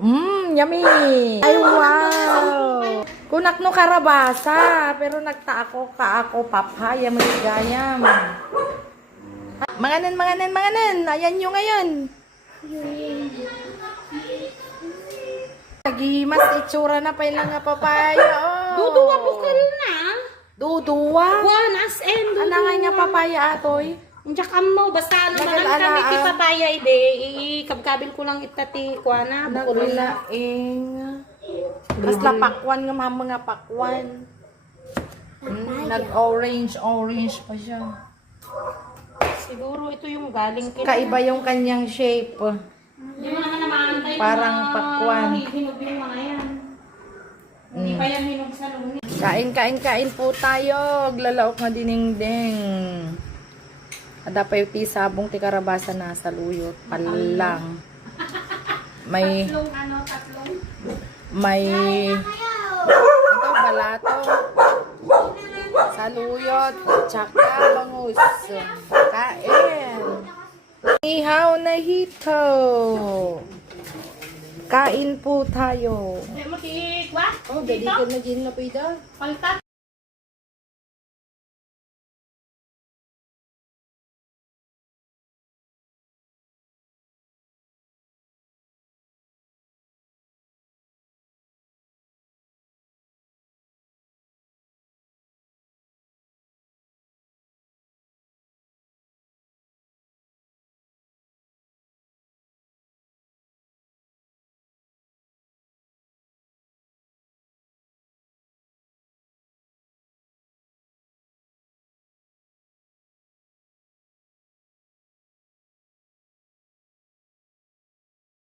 Yummy! Ay, wow! Kunak no karabasa, pero nagta ako papaya, may gayam. Manganan! Ayan nyo ngayon. Nagimas itsura na pa ilang nga papaya. Oh. Duduwa po ka na. Duduwa? One as in. Ano nga nga papaya atoy? Diyak mo, basta ano naman kami ti papaya ide, ikabkabil ko lang itati kuha na. Naglaing. Kasla pakwan nga mga pakwan. Nag-orange pa siya. Siguro ito yung galing kay. Kaiba yung kanyang shape. Yung mga naman tayo. Parang pakwan. Hinog yung mga yan. Hindi pa yan hinog sa lunes. Kain po tayo. Glalaok nga dinengdeng. Ada pa yung sabong ti karabasa na sa luyot. Palang. May Tatlong. may ito balato. Saluyot. Tsaka bangus. Kain. Ihaw na hito. Kain po tayo. Hindi mo tikwa? Oh, dali ka na dyan na pida. Paltat.